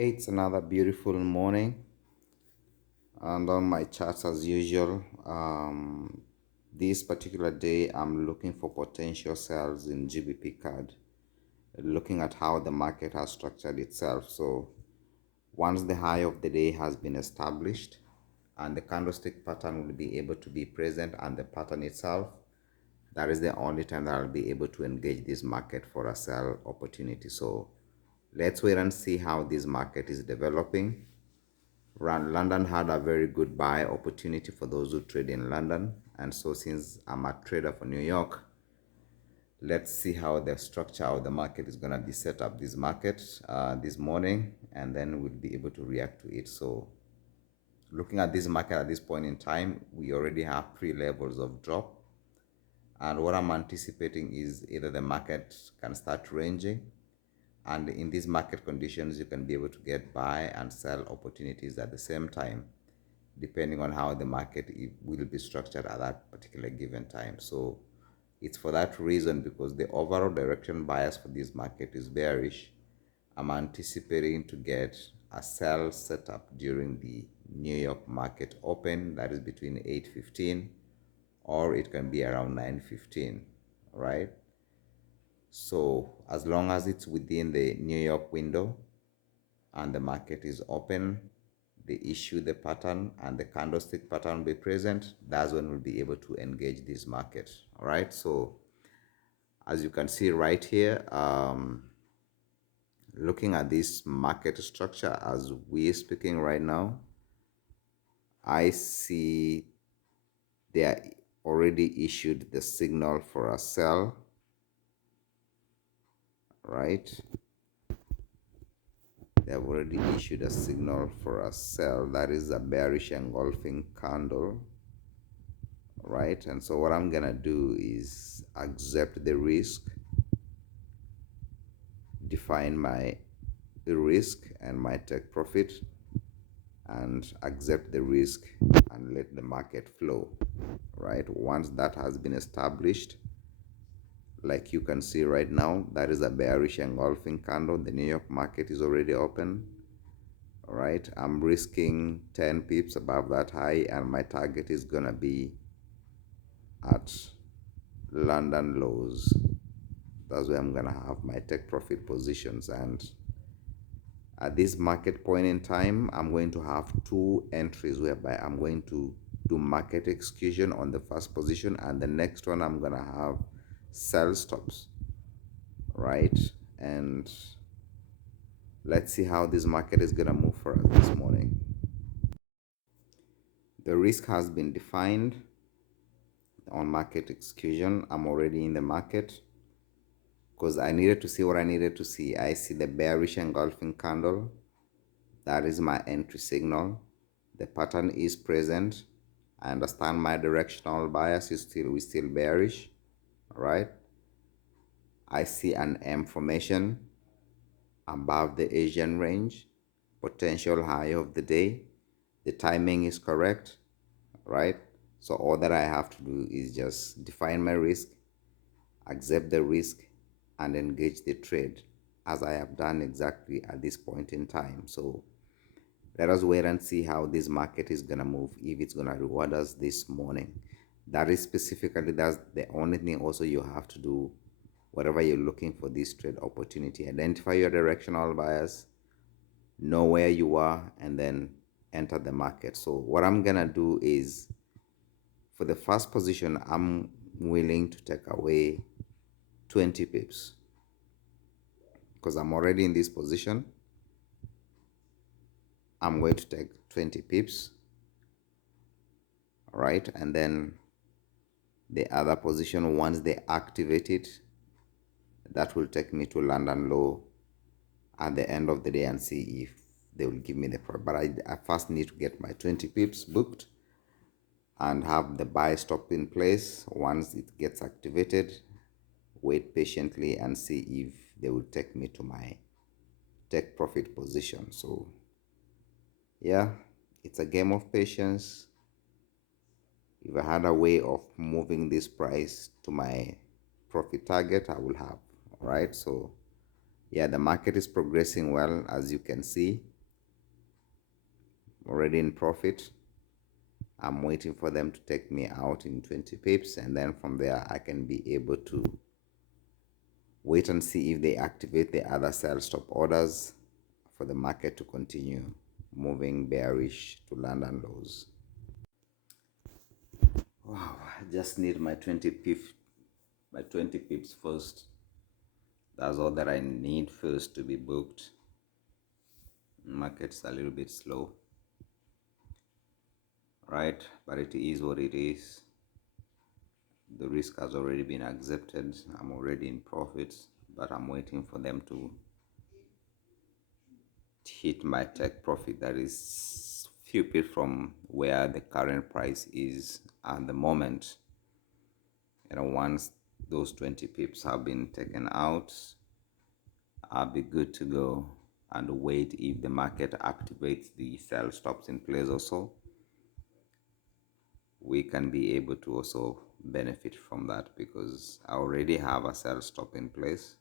It's another beautiful morning, and on my charts as usual. This particular day, I'm looking for potential sales in GBP card, looking at how the market has structured itself. So, once the high of the day has been established, and the candlestick pattern will be able to be present, and the pattern itself, that is the only time that I'll be able to engage this market for a sell opportunity. So, let's wait and see how this market is developing. London had a very good buy opportunity for those who trade in London. And so, since I'm a trader for New York, let's see how the structure of the market is going to be set up this market this morning, and then we'll be able to react to it. So, looking at this market at this point in time, we already have three levels of drop. And what I'm anticipating is either the market can start ranging, and in these market conditions, you can be able to get buy and sell opportunities at the same time, depending on how the market will be structured at that particular given time. So it's for that reason, because the overall direction bias for this market is bearish. I'm anticipating to get a sell setup during the New York market open, that is between 8:15, or it can be around 9:15, right? So as long as it's within the New York window and the market is open, the issue, the pattern, and the candlestick pattern be present, that's when we'll be able to engage this market. All right. So as you can see right here, looking at this market structure as we're speaking right now, I see they already issued the signal for a sell, right? They have already issued a signal for a sell. That is a bearish engulfing candle, right? And so what I'm gonna do is accept the risk, define my risk and my take profit, and accept the risk and let the market flow, right? Once that has been established, like you can see right now, that is a bearish engulfing candle. The New York market is already open. All right, I'm risking 10 pips above that high, and my target is gonna be at London lows. That's where I'm gonna have my take profit positions. And at this market point in time, I'm going to have two entries whereby I'm going to do market execution on the first position, and the next one I'm gonna have sell stops, right? And let's see how this market is gonna move for us this morning. The risk has been defined on market execution. I'm already in the market because I needed to see what I needed to see. I see the bearish engulfing candle. That is my entry signal. The pattern is present. I understand my directional bias is still bearish. All right. I see an M formation above the Asian range, potential high of the day. The timing is correct, right? So all that I have to do is just define my risk, accept the risk, and engage the trade, as I have done exactly at this point in time. So let us wait and see how this market is gonna move, if it's gonna reward us this morning. That's the only thing also you have to do, whatever you're looking for this trade opportunity. Identify your directional bias, know where you are, and then enter the market. So what I'm gonna do is, for the first position, I'm willing to take away 20 pips because I'm already in this position. I'm going to take 20 pips, right? And then the other position, once they activate it, that will take me to London low at the end of the day and see if they will give me the profit. But I first need to get my 20 pips booked and have the buy stop in place. Once it gets activated, wait patiently and see if they will take me to my take profit position. So yeah, it's a game of patience. If I had a way of moving this price to my profit target, I will have. All right. So yeah, the market is progressing well, as you can see. already in profit. I'm waiting for them to take me out in 20 pips, and then from there I can be able to wait and see if they activate the other sell stop orders for the market to continue moving bearish to London lows. Wow, I just need my 20 pips first. That's all that I need first to be booked. Market's a little bit slow, right? But it is what it is. The risk has already been accepted. I'm already in profits, but I'm waiting for them to hit my take profit that is few bit from where the current price is at the moment. Once those 20 pips have been taken out, I'll be good to go and wait if the market activates the sell stops in place also. We can be able to also benefit from that because I already have a sell stop in place.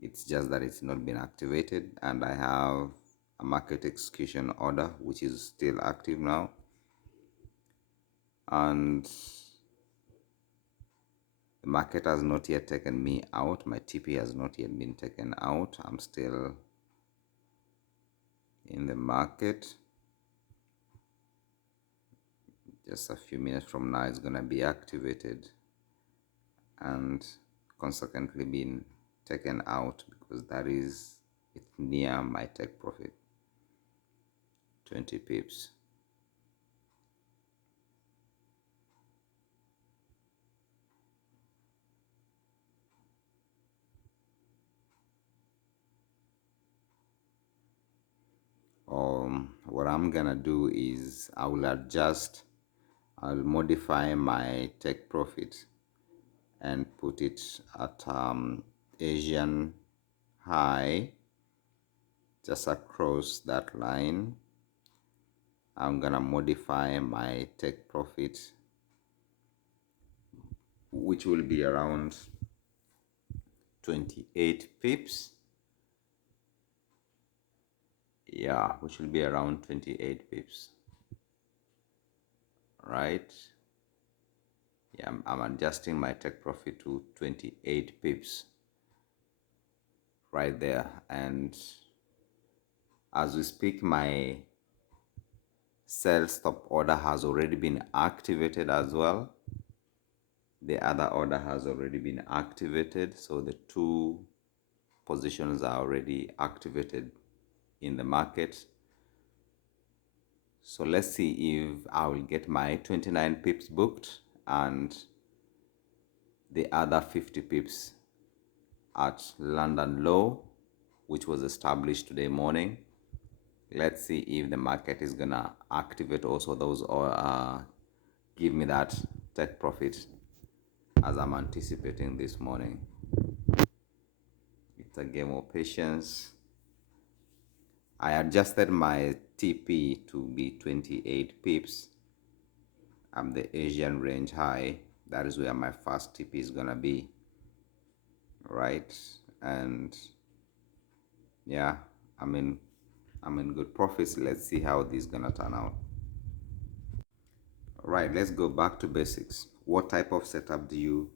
It's just that it's not been activated, and I have a market execution order which is still active now, and the market has not yet taken me out. My TP has not yet been taken out. I'm still in the market. Just a few minutes from now it's gonna be activated and consequently being taken out because it's near my take profit, 20 pips. What I'm gonna do is I'll modify my take profit and put it at Asian high, just across that line. I'm gonna modify my take profit, which will be around 28 pips. Yeah, which will be around 28 pips, right? Yeah, I'm adjusting my take profit to 28 pips right there. And as we speak, my sell stop order has already been activated as well. The other order has already been activated, so the two positions are already activated in the market. So let's see if I will get my 29 pips booked and the other 50 pips at London low, which was established today morning. Let's see if the market is gonna activate also those or give me that take profit as I'm anticipating this morning. It's a game of patience. I adjusted my TP to be 28 pips. I'm the Asian range high. That is where my first TP is gonna be, right? And yeah, I'm in good profits. Let's see how this is gonna turn out. All right, let's go back to basics. What type of setup do you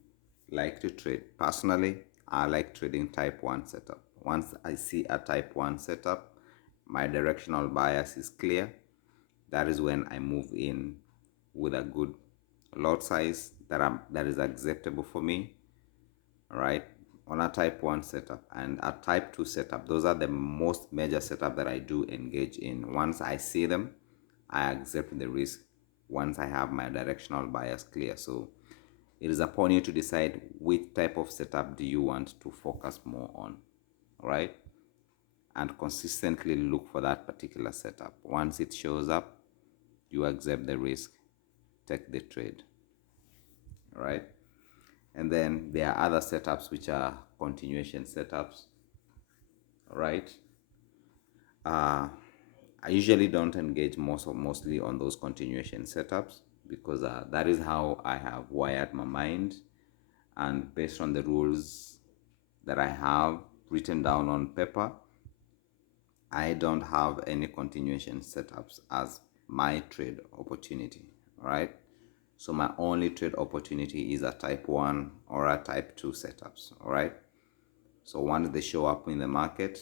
like to trade? Personally, I like trading type 1 setup. Once I see a type 1 setup, my directional bias is clear. That is when I move in with a good lot size that is acceptable for me. All right, on a type 1 setup and a type 2 setup, those are the most major setup that I do engage in. Once I see them, I accept the risk once I have my directional bias clear. So it is upon you to decide which type of setup do you want to focus more on, right? And consistently look for that particular setup. Once it shows up, you accept the risk, take the trade, right? And then there are other setups which are continuation setups, right? I usually don't engage mostly on those continuation setups because that is how I have wired my mind, and based on the rules that I have written down on paper, I don't have any continuation setups as my trade opportunity. All right. So my only trade opportunity is a type 1 or a type 2 setups. All right. So once they show up in the market,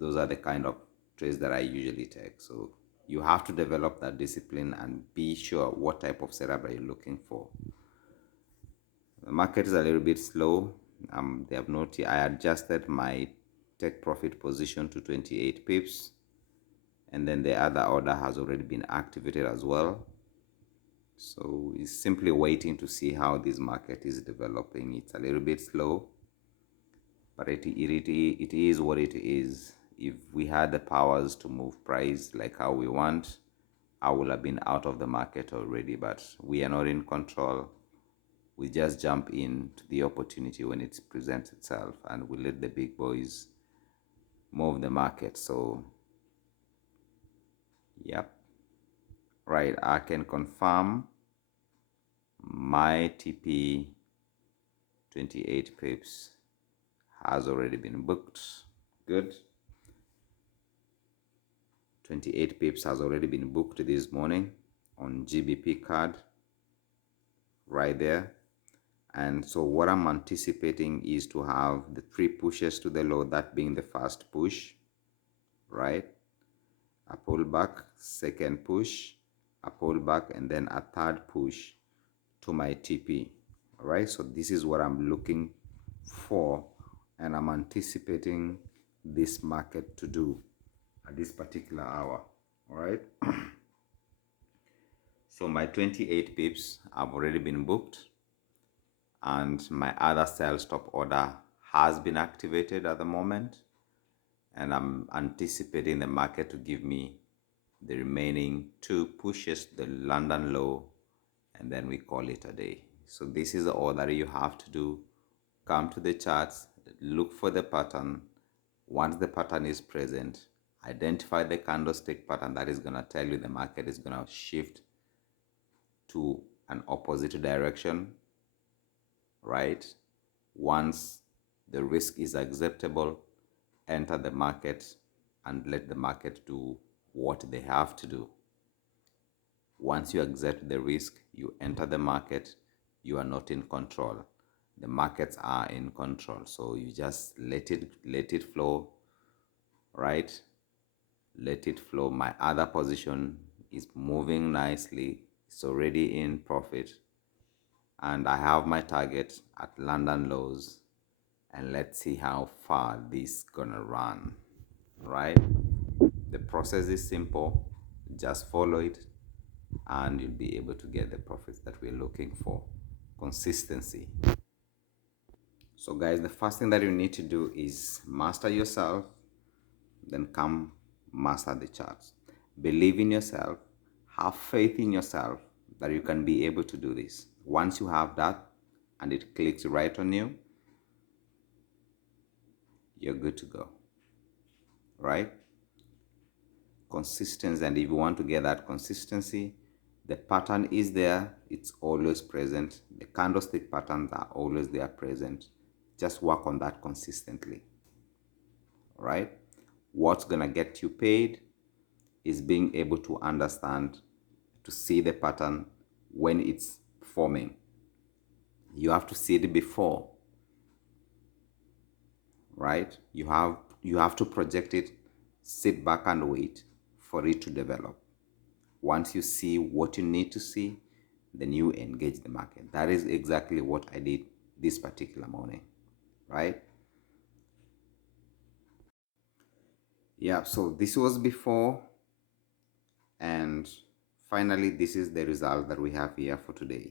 those are the kind of trades that I usually take. So you have to develop that discipline and be sure what type of setup are you looking for. The market is a little bit slow. They have noticed I adjusted my take profit position to 28 pips, and then the other order has already been activated as well. So it's simply waiting to see how this market is developing. It's a little bit slow, but it is what it is. If we had the powers to move price like how we want, I would have been out of the market already, but we are not in control. We just jump into the opportunity when it presents itself, and we let the big boys move the market. So yep, right, I can confirm my TP 28 pips has already been booked. Good. 28 pips has already been booked this morning on GBP card right there. And so what I'm anticipating is to have the 3 pushes to the low, that being the first push, right? A pullback, second push, a pullback, and then a third push to my TP. All right, so this is what I'm looking for, and I'm anticipating this market to do at this particular hour. All right. So my 28 pips have already been booked, and my other sell stop order has been activated at the moment, and I'm anticipating the market to give me the remaining 2 pushes, the London low, and then we call it a day. So this is all that you have to do. Come to the charts, look for the pattern. Once the pattern is present, identify the candlestick pattern that is going to tell you the market is going to shift to an opposite direction, right? Once the risk is acceptable, enter the market and let the market do what they have to do. Once you accept the risk, you enter the market, you are not in control. The markets are in control. So you just let it flow, right? Let it flow. My other position is moving nicely. It's already in profit. And I have my target at London lows. And let's see how far this gonna run, right? The process is simple. Just follow it and you'll be able to get the profits that we're looking for. Consistency. So guys, the first thing that you need to do is master yourself, then come master the charts. Believe in yourself, have faith in yourself that you can be able to do this. Once you have that and it clicks right on you, you're good to go, right? Consistency. And if you want to get that consistency, the pattern is there, it's always present. The candlestick patterns are always there present. Just work on that consistently, right? What's gonna get you paid is being able to understand, to see the pattern when it's forming. You have to see it before, right? You have to project it, sit back and wait for it to develop. Once you see what you need to see, then you engage the market. That is exactly what I did this particular morning, right? Yeah, so this was before, and finally this is the result that we have here for today.